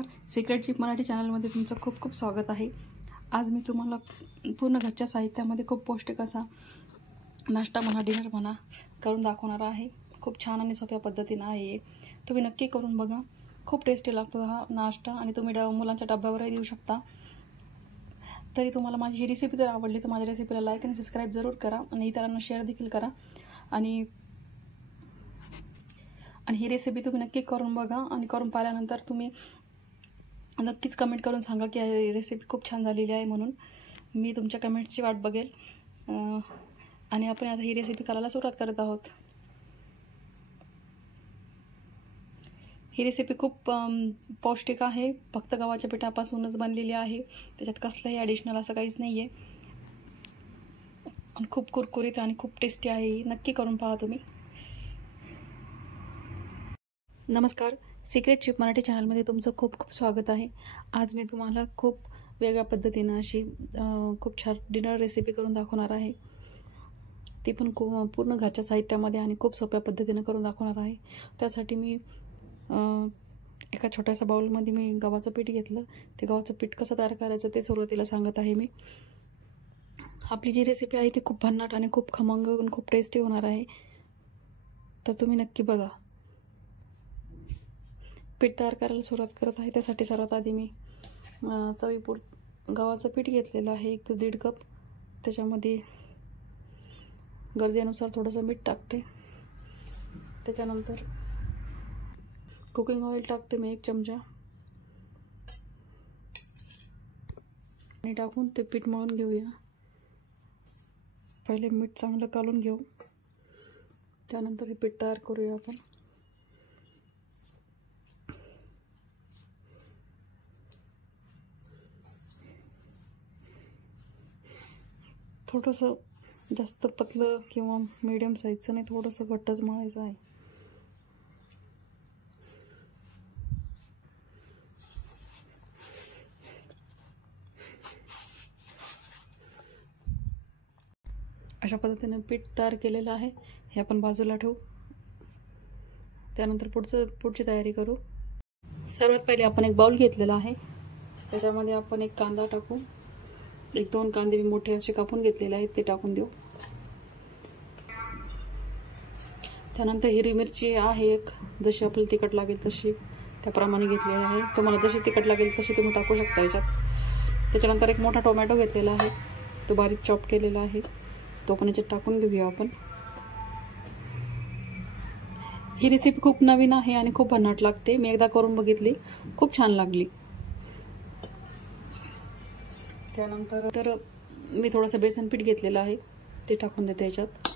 नमस्कार, secret chip Marathi चॅनलमध्ये तुमचं खूप खूप स्वागत आहे। आज मी तुम्हाला पूर्ण घरच्या साहित्यामध्ये खूप पौष्टिक असा नाश्ता म्हणा डिनर म्हणा करून दाखवणार आहे। खूप छान आणि सोप्या पद्धतीने आहे। तुम्ही नक्की करून बघा, खूप टेस्टी लागतो हा नाश्ता आणि तुम्ही मुलांच्या डब्यावरही देऊ शकता। तरी तुम्हाला माझी ही रेसिपी जर आवडली तर माझ्या रेसिपीला लाईक आणि सबस्क्राईब जरूर करा आणि इतरांना शेअर देखील करा। आणि ही रेसिपी तुम्ही नक्की करून बघा आणि करून पाहिल्यानंतर तुम्ही नक्कीच कमेंट करून सांगा की ही रेसिपी खूप छान झालेली आहे। म्हणून मी तुमच्या कमेंट्सची वाट बघेल। आणि आपण आता ही रेसिपी करायला सुरुवात करत आहोत। ही रेसिपी खूप पौष्टिक आहे, फक्त गव्हाच्या पिठापासूनच बनलेली आहे। त्याच्यात कसलंही ॲडिशनल असं काहीच नाही आहे आणि खूप कुरकुरीत आणि खूप टेस्टी आहे। नक्की करून पहा तुम्ही। नमस्कार, सिक्रेट चिप मराठी चॅनलमध्ये तुमचं खूप खूप स्वागत आहे। आज मी तुम्हाला खूप वेगळ्या पद्धतीने अशी खूप छान डिनर रेसिपी करून दाखवणार आहे। ती पण पूर्ण घरच्या साहित्यामध्ये आणि खूप सोप्या पद्धतीने करून दाखवणार आहे। त्यासाठी मी एका छोट्याशा बाउलमध्ये मी गव्हाचं पीठ घेतलं। ते गव्हाचं पीठ कसं तयार करायचं ते सुरुवातीला सांगत आहे मी। आपली जी रेसिपी आहे ती खूप भन्नाट आणि खूप खमंग आणि खूप टेस्टी होणार आहे, तर तुम्ही नक्की बघा। पीठ तयार करायला सुरुवात करत आहे। त्यासाठी सर्वात आधी मी चवीपुरतं गव्हाचं पीठ घेतलेलं आहे, 1 ते 1.5 कप। त्याच्यामध्ये गरजेनुसार थोडंसं मीठ टाकते। त्याच्यानंतर कुकिंग ऑइल टाकते मी 1 चमचा आणि टाकून ते पीठ मळून घेऊया। पहिले मीठ चांगलं कालून घेऊ, त्यानंतर हे पीठ तयार करूया आपण। थोडंसं जास्त पतलं किंवा मीडियम साईजचं नाही, थोडंसं घट्टच मळायचं आहे। अशा पद्धतीने पीठ तयार केलेलं आहे, हे आपण बाजूला ठेवू। त्यानंतर पुढची तयारी करू। सर्वात पहिले आपण एक बाउल घेतलेला आहे, त्याच्यामध्ये आपण 1 कांदा टाकू। 1-2 कांदे मी मोठे असे कापून घेतलेले आहेत, ते टाकून देऊ। त्यानंतर हिरवी मिरची आहे 1, जशी आपल्याला तिखट लागेल तशी त्याप्रमाणे घेतलेली आहे। तुम्हाला जशी तिखट लागेल तशी तुम्ही टाकू शकता याच्यात। त्याच्यानंतर 1 मोठा टोमॅटो घेतलेला आहे, तो बारीक चॉप केलेला आहे, तो पण याच्यात टाकून घेऊया आपण। ही रेसिपी खूप नवीन आहे आणि खूप भन्नाट लागते। मी एकदा करून बघितली, खूप छान लागली। त्यानंतर मी थोडंसं बेसन पीठ घेतलेलं आहे, ते टाकून देते याच्यात।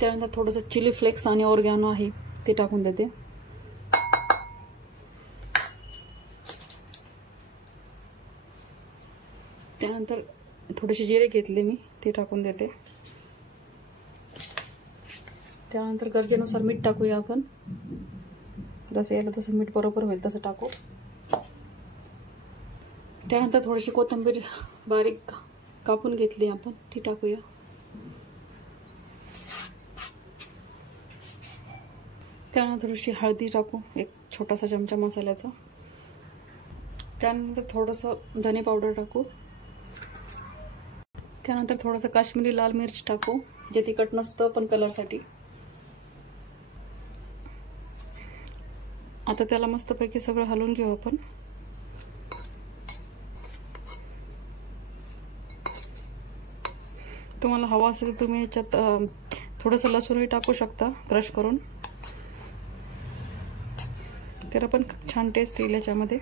त्यानंतर थोडंसं चिली फ्लेक्स आणि ऑर्गॅनो आहे, ते टाकून देते। त्यानंतर थोडेसे जिरे घेतले मी, ते टाकून देते। त्यानंतर गरजेनुसार मीठ टाकूया आपण, जसं याला जसं मीठ बरोबर होईल तसं टाकू। त्यानंतर थोडीशी कोथिंबीर बारीक कापून घेतली आपण, ती टाकूया। त्यानंतर थोडीशी हळदी टाकू, 1 छोटासा चमचा मसाल्याचा। त्यानंतर थोडंसं धने पावडर टाकू। त्यानंतर थोडंसं काश्मीरी लाल मिर्च टाकू, जे तिखट नसतं पण कलरसाठी। आता त्याला मस्तपैकी सगळं हलवून घेऊ आपण। तुम्हाला हवा असेल तर तुम्ही याच्यात थोडंसं लसूणही टाकू शकता, क्रश करून, त्याला पण छान टेस्ट येईल याच्यामध्ये।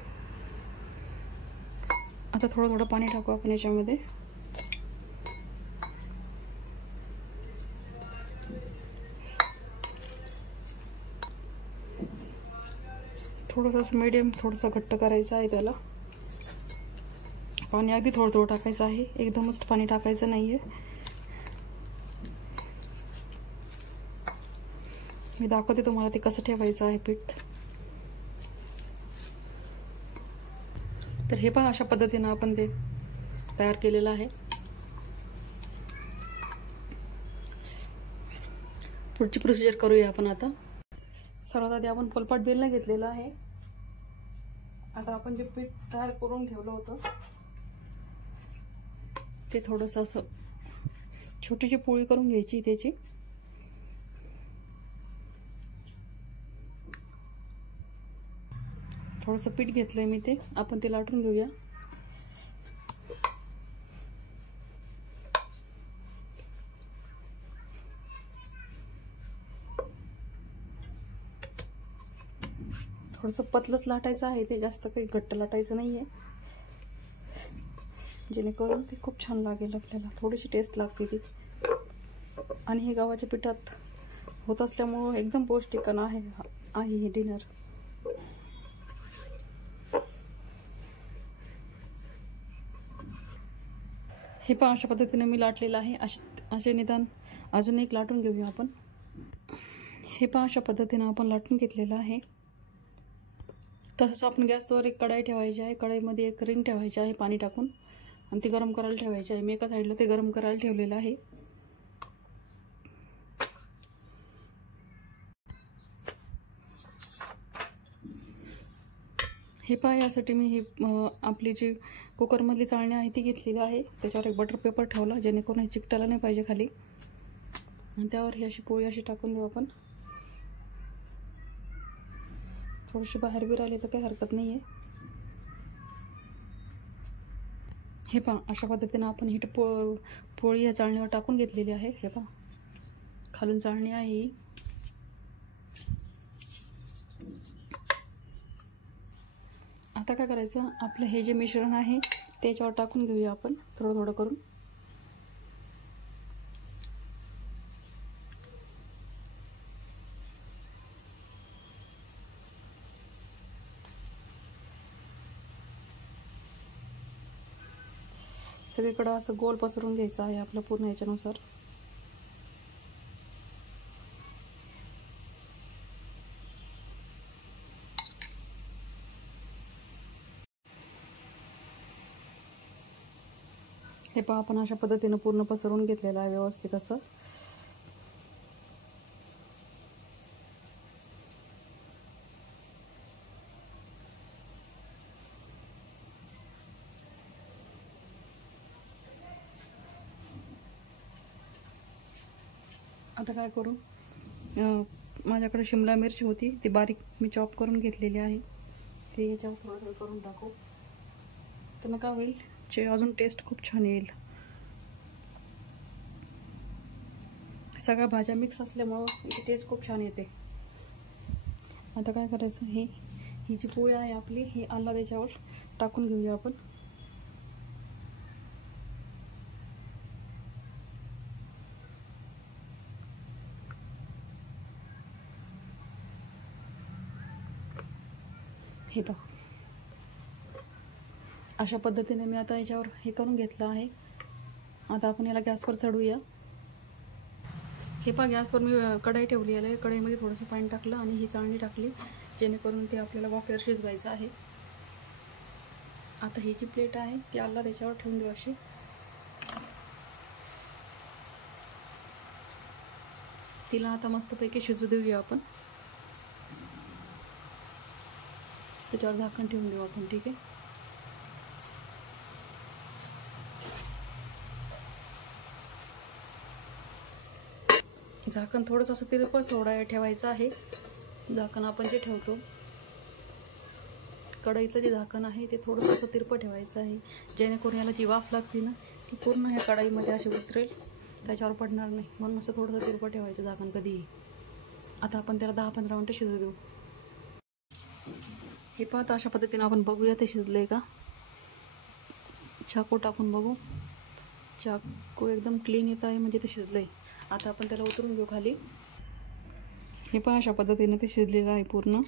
आता थोडं पाणी टाकू आपण याच्यामध्ये। थोडंसं मीडियम थोडंसं घट्ट करायचं आहे त्याला। पाणी अगदी थोडं टाकायचं आहे, एकदमच पाणी टाकायचं नाही आहे। मी दाखवते तुम्हाला ते कसं ठेवायचं आहे पीठ। तर हे पहा, अशा पद्धतीने आपण ते तयार केलेलं आहे। पुढची प्रोसिजर करूया आपण आता. सर्वात आधी आपण पोलपाट बेलनं घेतलेलं आहे. आता आपण जे पीठ तयार करून ठेवलं होतं ते थोडंसं असं छोटीशी पोळी करून घ्यायची त्याची. थोडंसं पीठ घेतलंय मी, ते आपण ते लाटून घेऊया. थोडंसं पतलंच लाटायचं आहे ते, जास्त काही घट्ट लाटायचं नाही आहे, जेणेकरून ते खूप छान लागेल आपल्याला. थोडीशी टेस्ट लागते ती. आणि हे गव्हाच्या पिठात होत असल्यामुळं एकदम पौष्टिक आहे हे डिनर. हे पण अशा पद्धतीने मी लाटलेलं आहे. असे निदान अजून एक लाटून घेऊया आपण. हे पण अशा पद्धतीने आपण लाटून घेतलेलं आहे. तसंच आपण गॅसवर एक कढाई ठेवायची आहे. कढाईमध्ये एक रिंग ठेवायची आहे पाणी टाकून, आणि ती गरम करायला ठेवायची आहे. मी एका साईडला ते गरम करायला ठेवलेलं आहे. हे पहा, यासाठी मी ही आपली जी कुकरमधली चाळणी आहे ती घेतलेली आहे. त्याच्यावर एक बटर पेपर ठेवला, जेणेकरून हे चिकटायला नाही पाहिजे खाली. आणि त्यावर ही अशी पोळी अशी टाकून देऊ आपण. थोडीशी बाहेर बी राहिली तर काही हरकत नाही आहे. हे पहा, अशा पद्धतीनं आपण ही पोळी या चाळणीवर टाकून घेतलेली आहे. हे पहा, खालून चाळणी आहे. आता काय करायचं, आपलं हे जे मिश्रण आहे त्याच्यावर टाकून घेऊया आपण, थोडं थोडं करून. सगळीकडं असं गोल पसरून घ्यायचं आहे आपलं पूर्ण ह्याच्यानुसार. हे पहा, आपण अशा पद्धतीनं पूर्ण पसरवून घेतलेलं आहे व्यवस्थित असं. आता काय करू, माझ्याकडे शिमला मिरची होती, ती बारीक मी चॉप करून घेतलेली आहे. ते याच्यावर थोडं थोडं करून टाकू. तर काय होईल, अजून टेस्ट खूप छान येईल. सगळ्या भाज्या मिक्स असल्यामुळं याची टेस्ट खूप छान येते. आता काय करायचं, ही जी पोळी आहे आपली, ही आल्ला त्याच्यावर टाकून घेऊया आपण. हे पहा, अशा पद्धतीने मी आता याच्यावर हे करून घेतलं आहे. आता आपण याला गॅसवर चढवूया. हे पहा, गॅसवर मी कढाई ठेवली आहे. कढाईमध्ये थोडंसं पाणी टाकलं आणि ही चाळणी टाकली, जेणेकरून ते आपल्याला वाफेवर शिजवायचं आहे. आता ही जी प्लेट आहे ती आल्ला त्याच्यावर ठेवून देऊ अशी. तिला आता मस्तपैकी शिजू देऊया आपण. त्याच्यावर झाकण ठेवून देऊ आपण. ठीक आहे. झाकण थोडंसं असं तिरपं ठेवायचं आहे. झाकण आपण जे ठेवतो कढईतलं जे झाकण आहे ते थोडंसं असं तिरपं ठेवायचं आहे, जेणेकरून याला जी वाफ लागते ना ती पूर्ण ह्या कढईमध्ये अशी उतरेल, त्याच्यावर पडणार नाही. म्हणून असं थोडंसं तिरपं ठेवायचं झाकण कधीही. आता आपण त्याला 10-15 मिनटं शिजू देऊ. हे पाहता, अशा पद्धतीने आपण बघूया ते शिजलंय का. चाकू टाकून बघू. चाकू एकदम क्लीन येत आहे, म्हणजे ते शिजलंय. आता आपण त्याला उतरून घेऊ खाली. हे पण अशा पद्धतीने ते शिजलेलं आहे पूर्ण.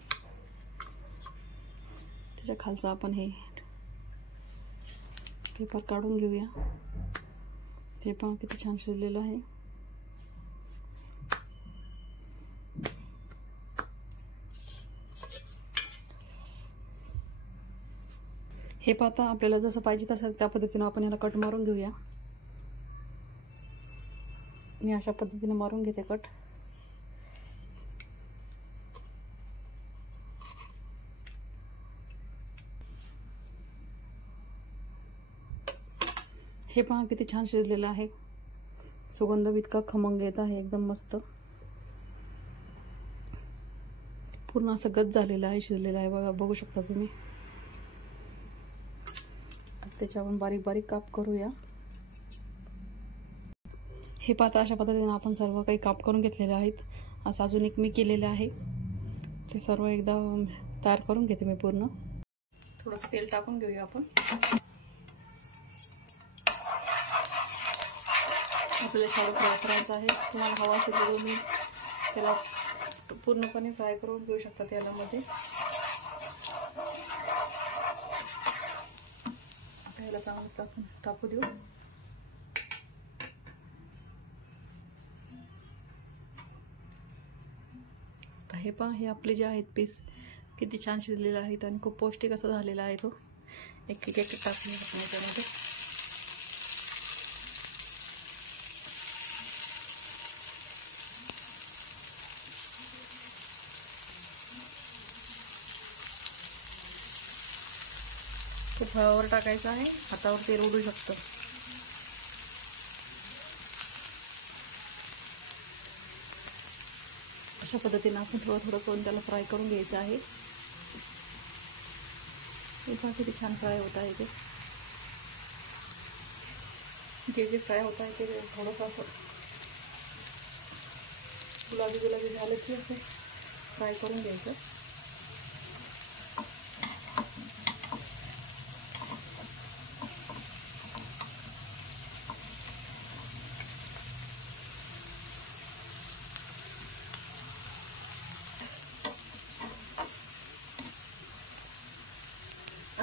त्याच्या खालचा आपण हे पेपर काढून घेऊया. ते पण किती छान शिजलेलं आहे. हे पाहता, आपल्याला जसं पाहिजे तसं त्या पद्धतीने आपण याला कट मारून घेऊया. मी अशा पद्धतीने मारून घेते कट. हे पहा किती छान शिजलेलं आहे. सुगंध इतका खमंग येत आहे, एकदम मस्त. पूर्ण असं गच झालेलं आहे, शिजलेलं आहे बघा, बघू शकता तुम्ही. त्याचे आपण बारीक बारीक काप करूया. हे पाहता अशा पद्धतीने आपण सर्व काही काप करून घेतलेले आहेत. असं अजून एक मी केलेलं आहे, ते सर्व एकदा तयार करून घेते मी पूर्ण. थोडंसं तेल टाकून घेऊया आपण. आपल्याला शाळा फ्राय करायचा आहे. तुम्हाला हवा असेल तर तुम्ही त्याला पूर्णपणे फ्राय करून घेऊ शकता तेलामध्ये. त्याला चांगलं तापू देऊ. हे पहा, हे आपले जे आहेत पीस किती छान शिजलेले आहेत आणि खूप पौष्टिक असा झालेला आहे तो. एक एक टाकून आपण याच्यामध्ये. ते फळावर टाकायचं आहे, हातावर तेल उडू शकतं. अशा पद्धतीने आपण थोडं थोडं करून त्याला फ्राय करून घ्यायचं आहे. हे पहा किती छान फ्राय होत आहे. ते जे फ्राय होत आहे ते थोडंसं असं गुलाबी गुलाबी झालं की असं फ्राय करून घ्यायचं.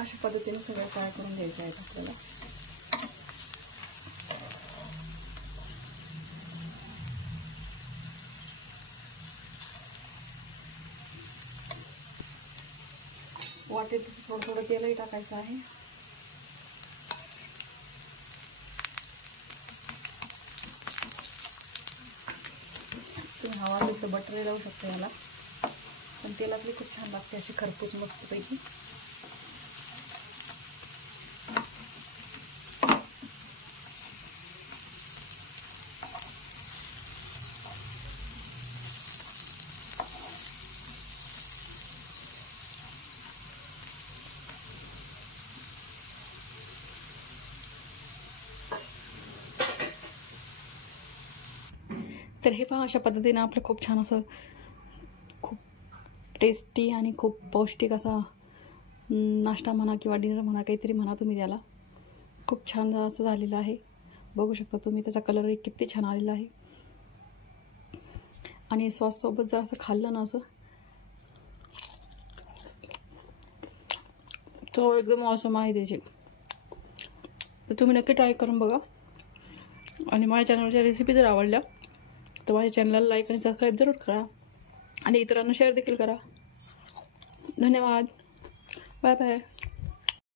अशा पद्धतीने सगळं फ्राय करून घ्यायचं आहे आपल्याला. वाटेत थोडं थोडं तेलही टाकायचं आहे. तुम्ही हवा असेल तर बटरही लावू शकता याला, पण तेलातली खूप छान लागते अशी खरपूस मस्तपैकी. तर हे पहा, अशा पद्धतीने आपलं खूप छान असं खूप टेस्टी आणि खूप पौष्टिक असा नाश्ता म्हणा किंवा डिनर म्हणा, काहीतरी म्हणा तुम्ही त्याला, खूप छान असं झालेलं आहे. बघू शकता तुम्ही, त्याचा कलरही किती छान आलेला आहे. आणि सॉससोबत जर असं खाल्लं ना असं तो एकदम ऑसम आहे त्याची. तर तुम्ही नक्की ट्राय करून बघा. आणि माझ्या चॅनलच्या रेसिपी जर आवडल्या तर माझ्या चॅनलला लाईक आणि सबस्क्राईब जरूर करा आणि इतरांना शेअर देखील करा. धन्यवाद. Bye bye.